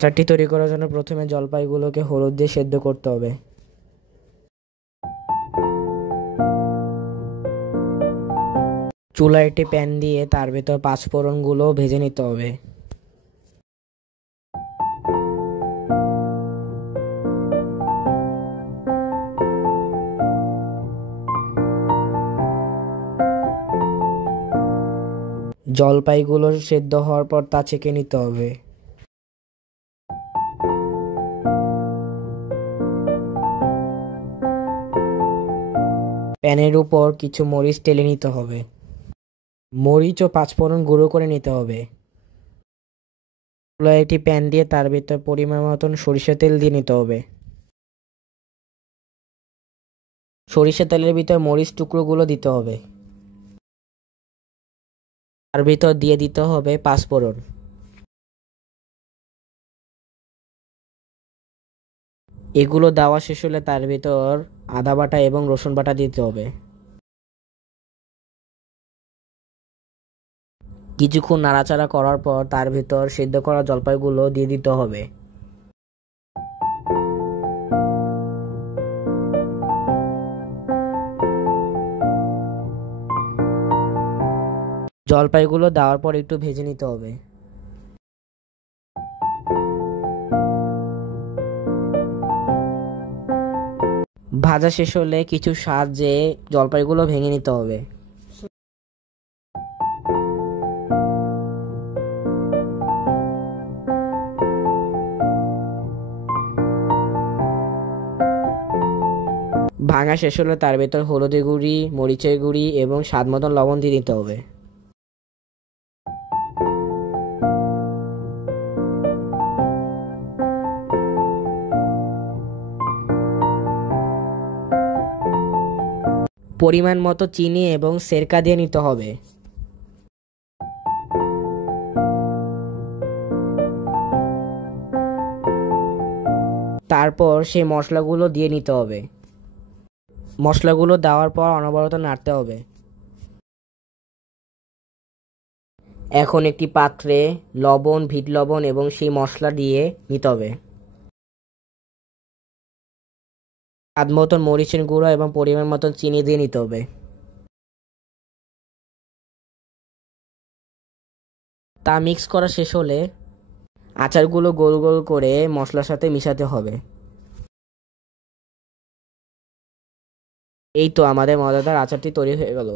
আচারটি তৈরি করার জন্য প্রথমে জলপাইগুলোকে হলুদ দিয়ে সেদ্ধ করতে হবে। চুলায় একটি প্যান দিয়ে তার ভেতর পাঁচফোড়নগুলো ভেজে নিতে হবে। জলপাইগুলো সেদ্ধ হওয়ার পর তা ছেঁকে নিতে হবে। প্যানের উপর কিছু মরিচ ঢেলে নিতে হবে। মরিচ ও পাঁচফোড়ন গুঁড়ো করে নিতে হবে। চুলায় একটি প্যান দিয়ে তার ভিতর পরিমাণ মতন সরিষা তেল দিয়ে নিতে হবে। সরিষা তেলের ভিতর মরিচ টুকরোগুলো দিতে হবে। তার ভিতর দিয়ে দিতে হবে পাঁচফোড়ন। এগুলো দেওয়া শেষ হলে তার ভিতর আদা বাটা এবং রসুন বাটা দিতে হবে। কিছুক্ষণ নাড়াচাড়া করার পর তার ভিতর সেদ্ধ করা জলপাইগুলো দিয়ে দিতে হবে। জলপাইগুলো দেওয়ার পর একটু ভেজে নিতে হবে। ভাজা শেষ হলে কিছু সাহায্যে জলপাইগুলো ভেঙে নিতে হবে। ভাঙা শেষ হলে তার ভেতর হলুদের গুঁড়ি, মরিচের গুঁড়ি এবং স্বাদ মতন লবণ দিয়ে দিতে হবে। পরিমাণ মতো চিনি এবং সেরকা দিয়ে নিতে হবে। তারপর সেই মশলাগুলো দিয়ে নিতে হবে। মশলাগুলো দেওয়ার পর অনবরত নাড়তে হবে। এখন একটি পাত্রে লবণ, বিট লবণ এবং সেই মশলা দিয়ে নিতে হবে। স্বাদ মতন মরিচের গুঁড়ো এবং পরিমাণ মতন চিনি দিয়ে নিতে হবে। তা মিক্স করা শেষ হলে আচারগুলো গোল গোল করে মশলার সাথে মিশাতে হবে। এই তো আমাদের মজাদার আচারটি তৈরি হয়ে গেল।